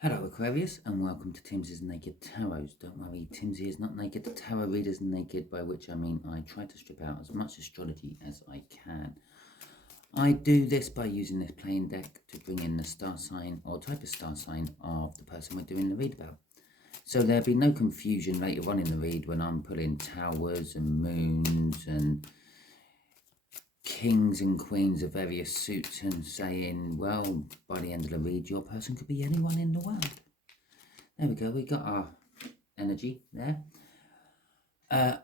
Hello Aquarius and welcome to Timsy's Naked Tarot. Don't worry, Timsy is not naked, the tarot reader's naked, by which I mean I try to strip out as much astrology as I can. I do this by using this playing deck to bring in the star sign or type of star sign of the person we're doing the read about. So there'll be no confusion later on in the read when I'm pulling towers and moons and kings and queens of various suits and saying, well, by the end of the read, your person could be anyone in the world. There we go, we got our energy there. It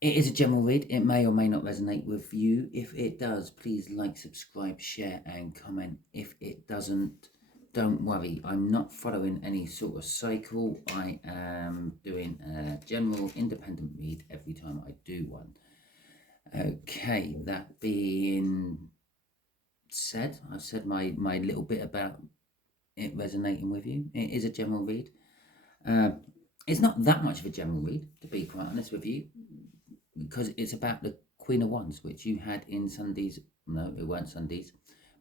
is a general read. It may or may not resonate with you. If it does, please like, subscribe, share and comment. If it doesn't, don't worry. I'm not following any sort of cycle. I am doing a general independent read every time I do one. Okay, that being said, I've said my little bit about it resonating with you. It is a general read. It's not that much of a general read, to be quite honest with you, because it's about the Queen of Wands, which you had in Sunday's, no, it weren't Sunday's,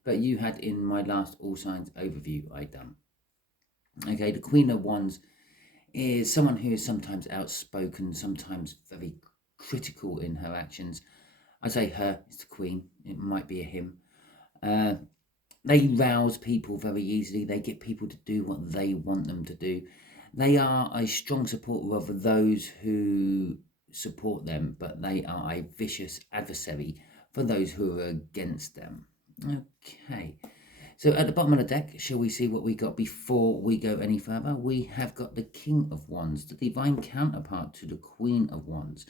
but you had in my last All Signs overview I done. Okay, the Queen of Wands is someone who is sometimes outspoken, sometimes very critical in her actions. I say her, it's the Queen, it might be a him. They rouse people very easily. They get people to do what they want them to do. They are a strong supporter of those who support them, but they are a vicious adversary for those who are against them. Okay, so at the bottom of the deck, shall we see what we got before we go any further? We have got the King of Wands, the divine counterpart to the Queen of Wands.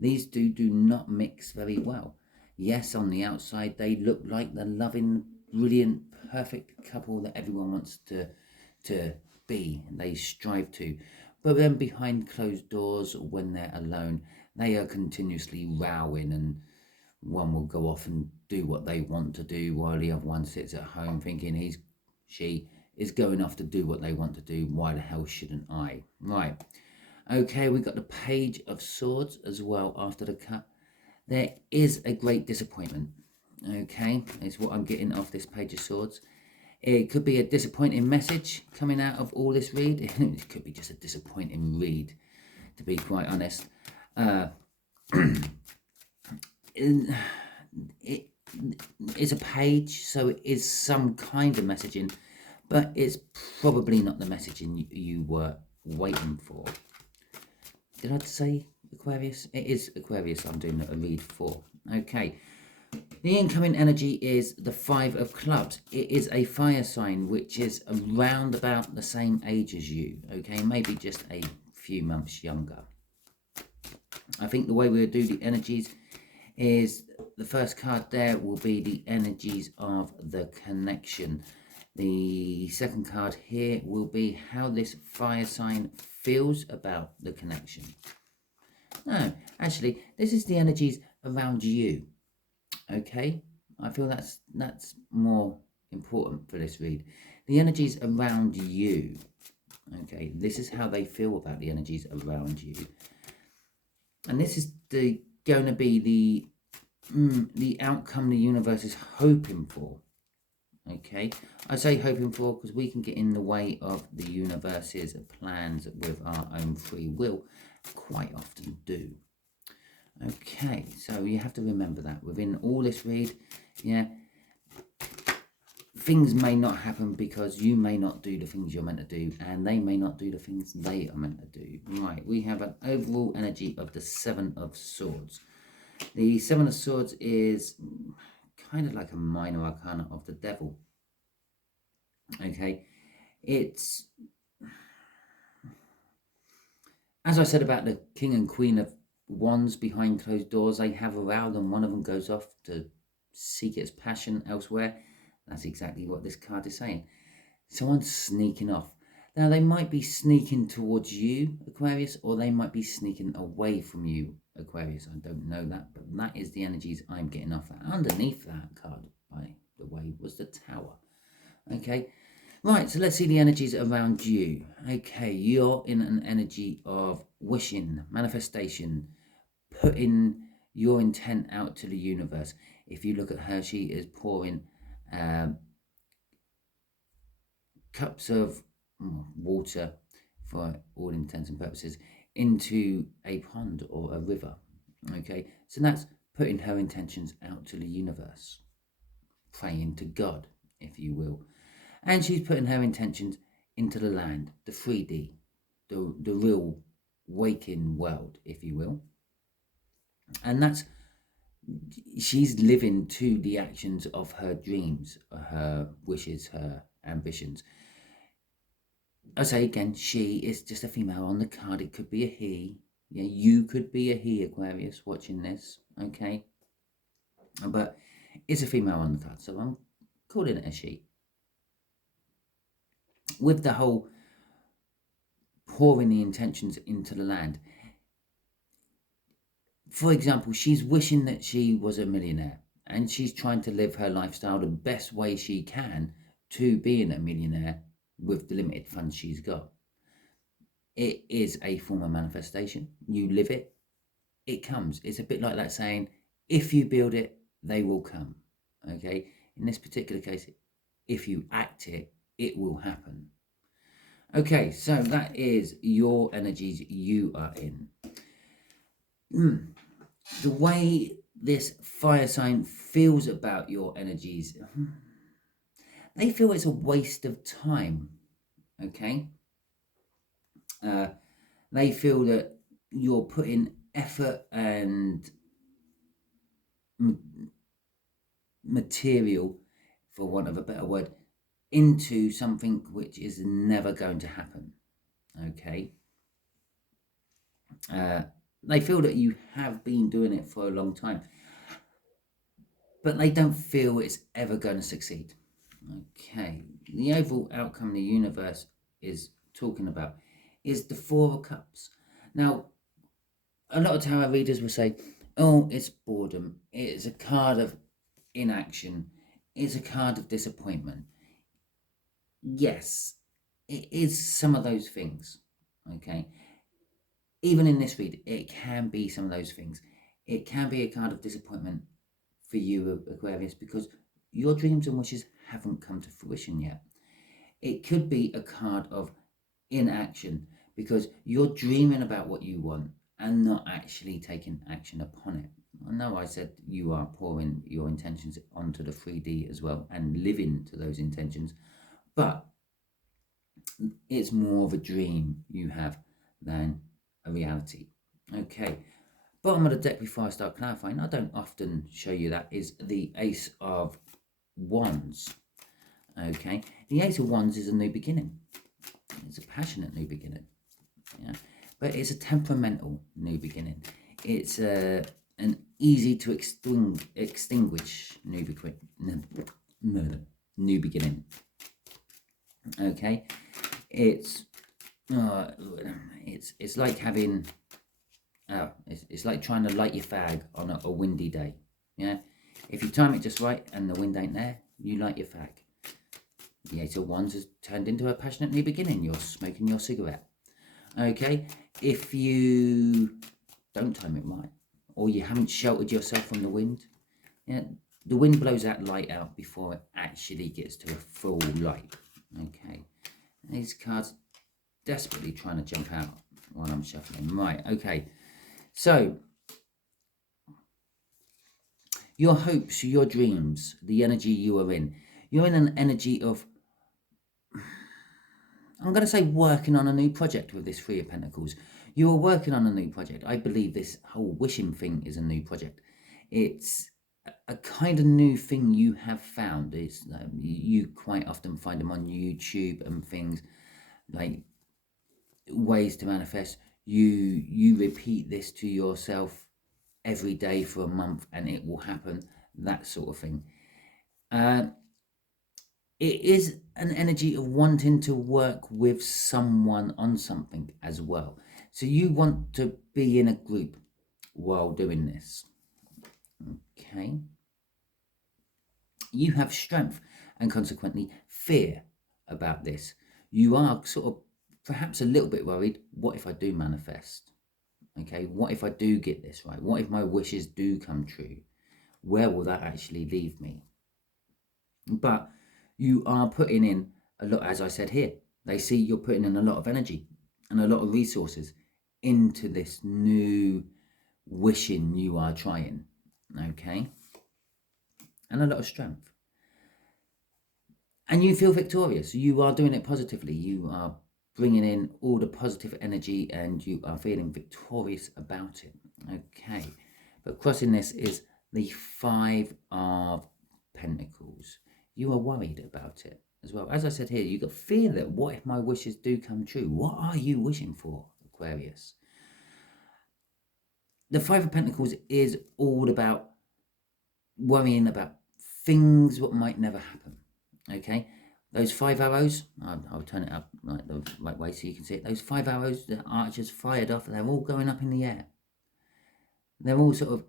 These two do not mix very well. Yes, on the outside, they look like the loving, brilliant, perfect couple that everyone wants to be, they strive to. But then behind closed doors, when they're alone, they are continuously rowing, and one will go off and do what they want to do while the other one sits at home thinking she is going off to do what they want to do. Why the hell shouldn't I? Right. Okay, we got the Page of Swords as well after the cut. There is a great disappointment. Okay, is what I'm getting off this Page of Swords. It could be a disappointing message coming out of all this read. It could be just a disappointing read, to be quite honest. It's a page, so it is some kind of messaging, but it's probably not the messaging you were waiting for. Did I say Aquarius? It is Aquarius I'm doing a read for. Okay. The incoming energy is the Five of Clubs. It is a fire sign which is around about the same age as you, okay? Maybe just a few months younger. I think the way we'll do the energies is the first card there will be the energies of the connection. The second card here will be how this fire sign feels about the connection. No, actually, this is the energies around you. Okay, I feel that's more important for this read. The energies around you. Okay, this is how they feel about the energies around you, and this is going to be the outcome the universe is hoping for. Okay, I say hoping for because we can get in the way of the universe's plans with our own free will, quite often do. Okay, so you have to remember that within all this read, yeah, things may not happen because you may not do the things you're meant to do, and they may not do the things they are meant to do. Right, we have an overall energy of the Seven of Swords. The Seven of Swords is kind of like a minor arcana of the devil. Okay, it's, as I said about the King and Queen of Wands behind closed doors, they have a row and one of them goes off to seek its passion elsewhere. That's exactly what this card is saying. Someone's sneaking off. Now, they might be sneaking towards you, Aquarius, or they might be sneaking away from you, Aquarius. I don't know that, but that is the energies I'm getting off that. Underneath that card, by the way, was the Tower. Okay, right, so let's see the energies around you. Okay, you're in an energy of wishing, manifestation, putting your intent out to the universe. If you look at her, she is pouring cups of water, for all intents and purposes, into a pond or a river. Okay, so that's putting her intentions out to the universe, praying to God, if you will. And she's putting her intentions into the land, the 3D, the real waking world, if you will. And that's, she's living to the actions of her dreams, her wishes, her ambitions. I say again, she is just a female on the card. It could be a he. Yeah, you could be a he, Aquarius, watching this, okay? But it's a female on the card, so I'm calling it a she. With the whole pouring the intentions into the land, for example, she's wishing that she was a millionaire, and she's trying to live her lifestyle the best way she can to being a millionaire with the limited funds she's got. It is a form of manifestation. You live it, it comes. It's a bit like that saying, if you build it, they will come. Okay, in this particular case, if you act it, it will happen. Okay, so that is your energies you are in. The way this fire sign feels about your energies, they feel it's a waste of time. Okay, they feel that you're putting effort and material, for want of a better word, into something which is never going to happen. Okay, they feel that you have been doing it for a long time, but they don't feel it's ever going to succeed. Okay, the overall outcome the universe is talking about is the Four of Cups. Now, a lot of tarot readers will say, oh, it's boredom, it's a card of inaction, it's a card of disappointment. Yes, it is some of those things. Okay, even in this read, it can be some of those things. It can be a card of disappointment for you, Aquarius, because your dreams and wishes haven't come to fruition yet. It could be a card of inaction because you're dreaming about what you want and not actually taking action upon it. I know I said you are pouring your intentions onto the 3D as well and living to those intentions, but it's more of a dream you have than a reality. Okay, bottom of the deck before I start clarifying, I don't often show you that, is the Ace of Wands. Okay, the Ace of Wands is a new beginning. It's a passionate new beginning. Yeah, but it's a temperamental new beginning. It's an easy to extinguish new beginning. Okay, it's like having it's like trying to light your fag on a windy day. Yeah, if you time it just right and the wind ain't there, you light your fag. The Ace of Wands has turned into a passionate new beginning. You're smoking your cigarette. Okay, if you don't time it right, or you haven't sheltered yourself from the wind, yeah, the wind blows that light out before it actually gets to a full light. Okay, and these cards desperately trying to jump out while I'm shuffling. Right, okay, so your hopes, your dreams, the energy you are in, you're in an energy of, I'm going to say, working on a new project with this Three of Pentacles. You are working on a new project. I believe this whole wishing thing is a new project. It's a kind of new thing you have found. It's you quite often find them on YouTube and things like ways to manifest. You repeat this to yourself every day for a month and it will happen. That sort of thing. It is an energy of wanting to work with someone on something as well. So you want to be in a group while doing this. Okay. You have strength and consequently fear about this. You are sort of perhaps a little bit worried. What if I do manifest? Okay. What if I do get this right? What if my wishes do come true? Where will that actually leave me? But you are putting in a lot, as I said here, they see you're putting in a lot of energy and a lot of resources into this new wishing you are trying, okay? And a lot of strength. And you feel victorious. You are doing it positively. You are bringing in all the positive energy and you are feeling victorious about it, okay? But crossing this is the 5 of Pentacles. You are worried about it as well. As I said here, you got fear that what if my wishes do come true? What are you wishing for, Aquarius? The 5 of Pentacles is all about worrying about things that might never happen, okay? Those 5 arrows, I'll turn it up like the right way so you can see it. Those 5 arrows that archers fired off, they're all going up in the air. They're all sort of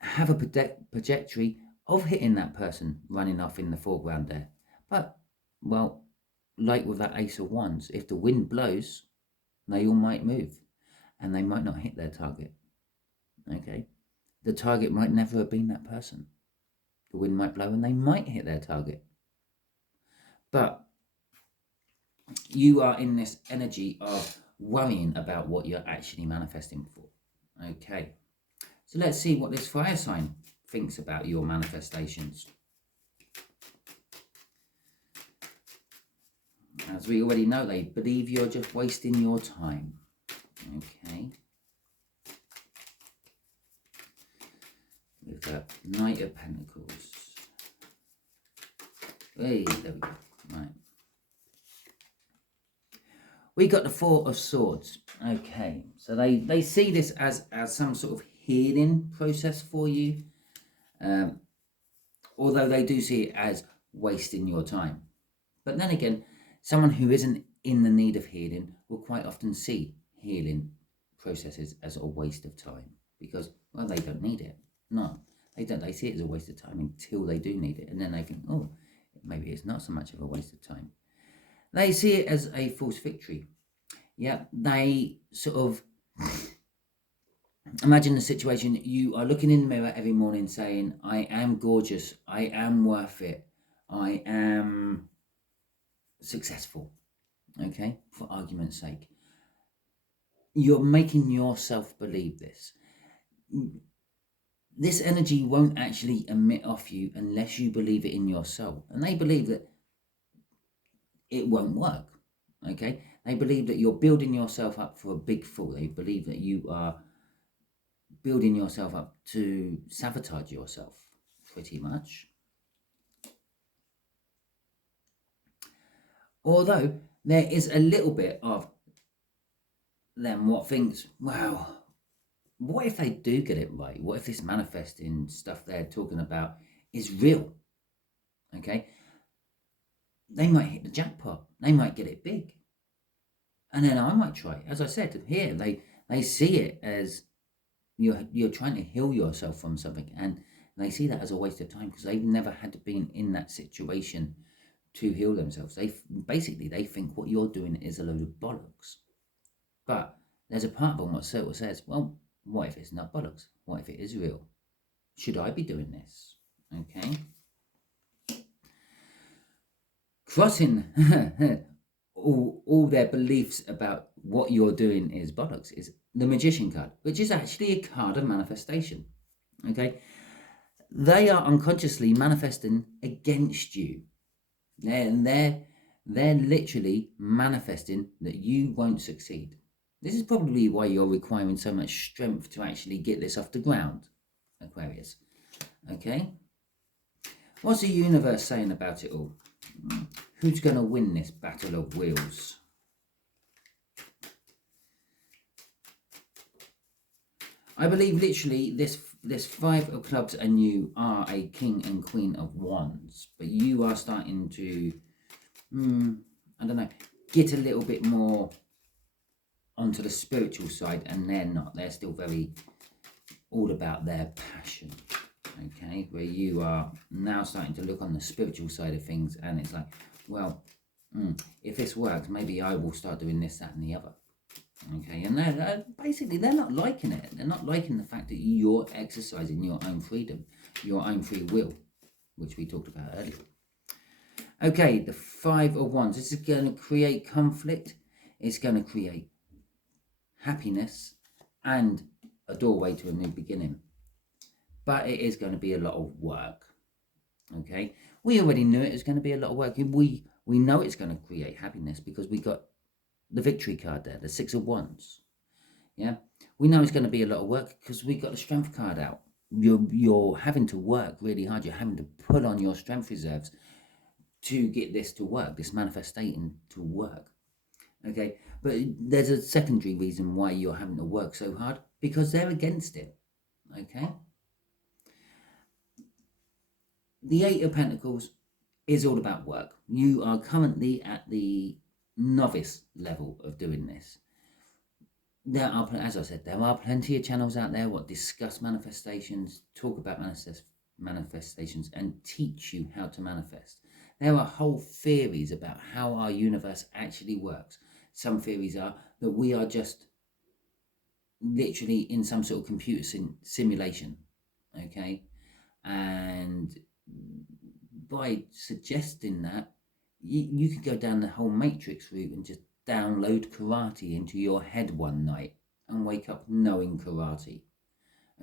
have a trajectory of hitting that person running off in the foreground there. But, well, like with that Ace of Wands, if the wind blows, they all might move and they might not hit their target, okay? The target might never have been that person. The wind might blow and they might hit their target. But you are in this energy of worrying about what you're actually manifesting for, okay? So let's see what this fire sign thinks about your manifestations. As we already know, they believe you're just wasting your time, okay? With the Knight of Pentacles. Hey, there we go. Right. We got the 4 of Swords. Okay, so they see this as some sort of healing process for you. Although they do see it as wasting your time. But then again, someone who isn't in the need of healing will quite often see healing processes as a waste of time. Because, well, they don't need it. No, they don't. They see it as a waste of time until they do need it. And then they think, oh, maybe it's not so much of a waste of time. They see it as a false victory. Yeah, they sort of imagine the situation. You are looking in the mirror every morning saying, I am gorgeous, I am worth it, I am successful, okay, for argument's sake. You're making yourself believe this. This energy won't actually emit off you unless you believe it in your soul. And they believe that it won't work, okay? They believe that you're building yourself up for a big fall. They believe that you are building yourself up to sabotage yourself, pretty much. Although there is a little bit of them what thinks, wow, what if they do get it right? What if this manifesting stuff they're talking about is real? Okay? They might hit the jackpot. They might get it big. And then I might try. As I said here, they see it as you're trying to heal yourself from something, and they see that as a waste of time because they've never had been in that situation to heal themselves. They think what you're doing is a load of bollocks. But there's a part of them what sort of says, well, what if it's not bollocks? What if it is real? Should I be doing this? Okay. Crossing all their beliefs about what you're doing is bollocks is the Magician card, which is actually a card of manifestation. Okay. They are unconsciously manifesting against you. They're literally manifesting that you won't succeed. This is probably why you're requiring so much strength to actually get this off the ground, Aquarius. Okay? What's the universe saying about it all? Who's going to win this battle of wheels? I believe literally this 5 of clubs and you are a king and queen of wands, but you are starting to, I don't know, get a little bit more onto the spiritual side, and they're not. They're still very all about their passion, okay? Where you are now starting to look on the spiritual side of things, and it's like, well, if this works, maybe I will start doing this, that, and the other. Okay, and they're not liking it. They're not liking the fact that you're exercising your own freedom, your own free will, which we talked about earlier. Okay, the Five of Wands. This is going to create conflict. It's going to create happiness and a doorway to a new beginning. But it is going to be a lot of work. Okay, we already knew it was going to be a lot of work. We know it's going to create happiness because we got the victory card there, the Six of Wands. Yeah, we know it's going to be a lot of work because we got the Strength card out. You're having to work really hard. You're having to put on your strength reserves to get this to work, this manifestation to work. Okay, but there's a secondary reason why you're having to work so hard, because they're against it. Okay, the Eight of Pentacles is all about work. You are currently at the novice level of doing this. There are, as I said, there are plenty of channels out there what discuss manifestations, talk about manifestations, and teach you how to manifest. There are whole theories about how our universe actually works. Some theories are that we are just literally in some sort of computer simulation, okay? And by suggesting that, you could go down the whole matrix route and just download karate into your head one night and wake up knowing karate,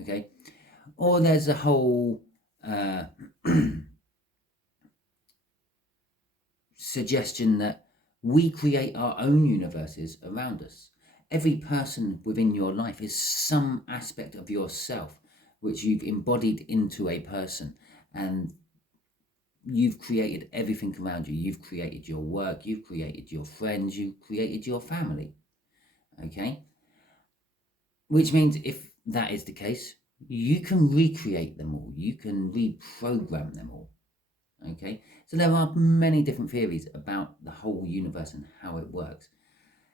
okay? Or there's a whole suggestion that we create our own universes around us. Every person within your life is some aspect of yourself which you've embodied into a person, and you've created everything around you. You've created your work, you've created your friends, you've created your family, okay? Which means if that is the case, you can recreate them all, you can reprogram them all, okay? So there are many different theories about the whole universe and how it works.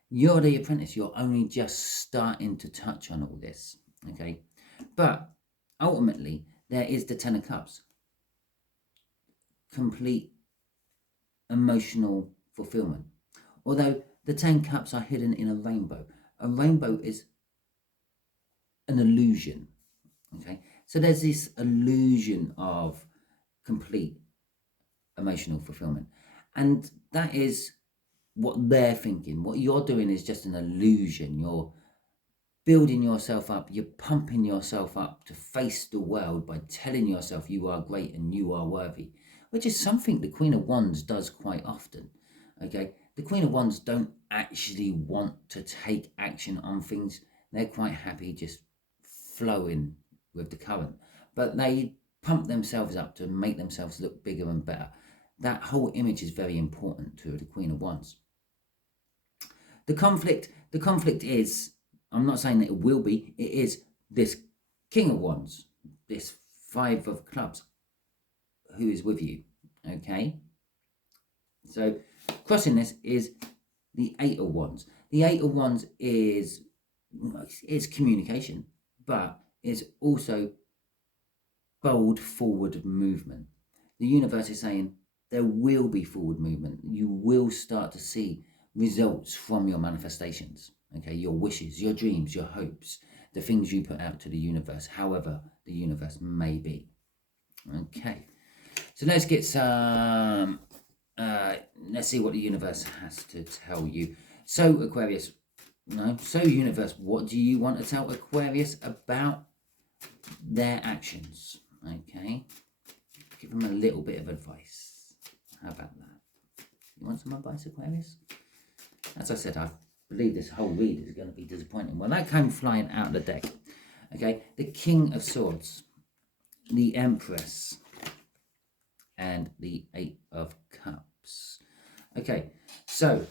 You're the apprentice, you're only just starting to touch on all this, okay? But ultimately, there is the Ten of Cups. Complete emotional fulfillment. Although the 10 cups are hidden in a rainbow. A rainbow is an illusion, okay? So there's this illusion of complete emotional fulfillment. And that is what they're thinking. What you're doing is just an illusion. You're building yourself up. You're pumping yourself up to face the world by telling yourself you are great and you are worthy, which is something the Queen of Wands does quite often, okay? The Queen of Wands don't actually want to take action on things. They're quite happy just flowing with the current, but they pump themselves up to make themselves look bigger and better. That whole image is very important to the Queen of Wands. The conflict is, I'm not saying that it will be, it is this King of Wands, this Five of Clubs, who is with you, okay? So crossing this is the Eight of Wands. The Eight of Wands is communication, but it's also bold forward movement. The universe is saying there will be forward movement. You will start to see results from your manifestations, okay? Your wishes, your dreams, your hopes, the things you put out to the universe, however the universe may be, okay? So let's get some, let's see what the universe has to tell you. So Aquarius, so universe, what do you want to tell Aquarius about their actions? Okay, give them a little bit of advice. How about that? You want some advice, Aquarius? As I said, I believe this whole read is going to be disappointing. Well, that came flying out of the deck. Okay, the King of Swords, the Empress, and the Eight of Cups. Okay, so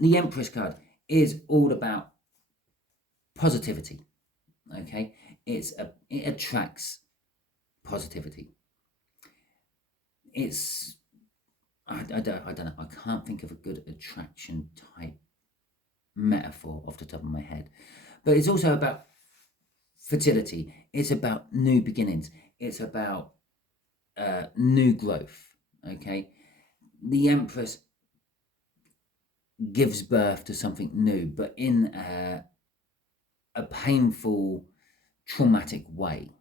the Empress card is all about positivity. Okay, it attracts positivity. It's I don't know. I can't think of a good attraction type metaphor off the top of my head, but it's also about fertility. It's about new beginnings. It's about new growth. Okay, the Empress gives birth to something new, but in a painful, traumatic way.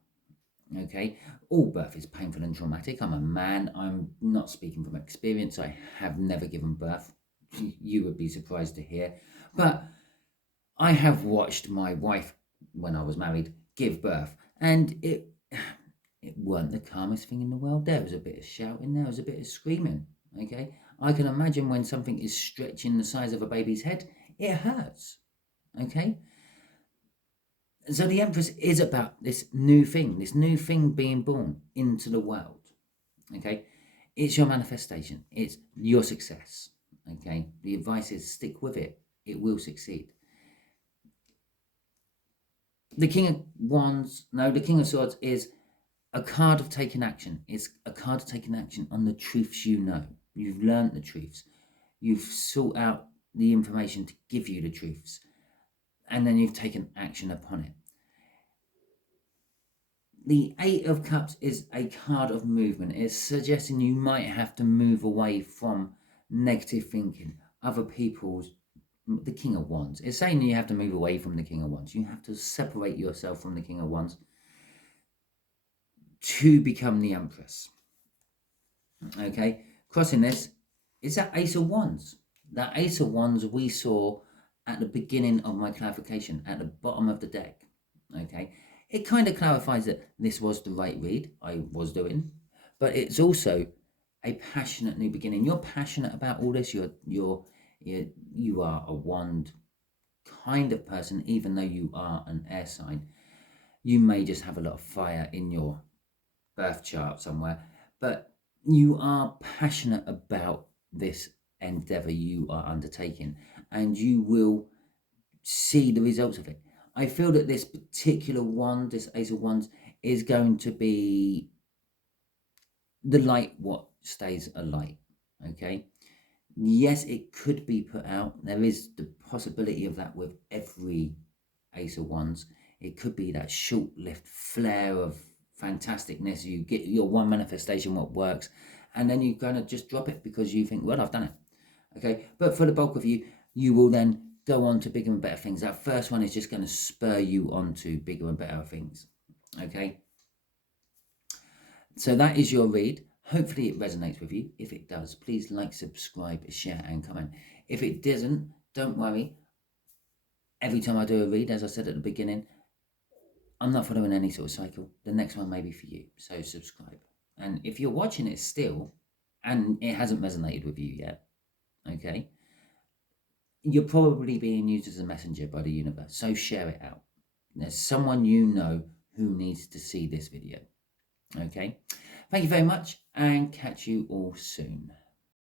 Okay, all birth is painful and traumatic. I'm a man. I'm not speaking from experience. I have never given birth. You would be surprised to hear. But I have watched my wife, when I was married, give birth. And it weren't the calmest thing in the world. There was a bit of shouting, there was a bit of screaming. Okay, I can imagine when something is stretching the size of a baby's head, it hurts. Okay, so the Empress is about this new thing being born into the world. Okay, it's your manifestation, it's your success. Okay, the advice is stick with it, it will succeed. The King of Wands, no, the King of Swords is a card of taking action. It's a card of taking action on the truths you know. You've learned the truths. You've sought out the information to give you the truths. And then you've taken action upon it. The Eight of Cups is a card of movement. It's suggesting you might have to move away from negative thinking, other people's. The King of Wands. It's saying you have to move away from the King of Wands. You have to separate yourself from the King of Wands to become the Empress. Okay, crossing this is that Ace of Wands. That Ace of Wands we saw at the beginning of my clarification, at the bottom of the deck. Okay, it kind of clarifies that this was the right read I was doing, but it's also a passionate new beginning. You're passionate about all this. You are a wand kind of person, even though you are an air sign. You may just have a lot of fire in your birth chart somewhere, but you are passionate about this endeavor you are undertaking, and you will see the results of it. I feel that this particular wand, this Ace of Wands, is going to be the light what stays alight. Okay, yes, it could be put out. There is the possibility of that with every Ace of Wands. It could be that short-lived flare of fantasticness. You get your one manifestation, what works, and then you kind of just drop it because you think, well, I've done it. Okay, but for the bulk of you, you will then go on to bigger and better things. That first one is just going to spur you on to bigger and better things. Okay, so that is your read. Hopefully it resonates with you. If it does, please like, subscribe, share, and comment. If it doesn't, don't worry. Every time I do a read, as I said at the beginning, I'm not following any sort of cycle. The next one may be for you, so subscribe. And if you're watching it still, and it hasn't resonated with you yet, okay, you're probably being used as a messenger by the universe, so share it out. There's someone you know who needs to see this video, okay? Thank you very much, and catch you all soon.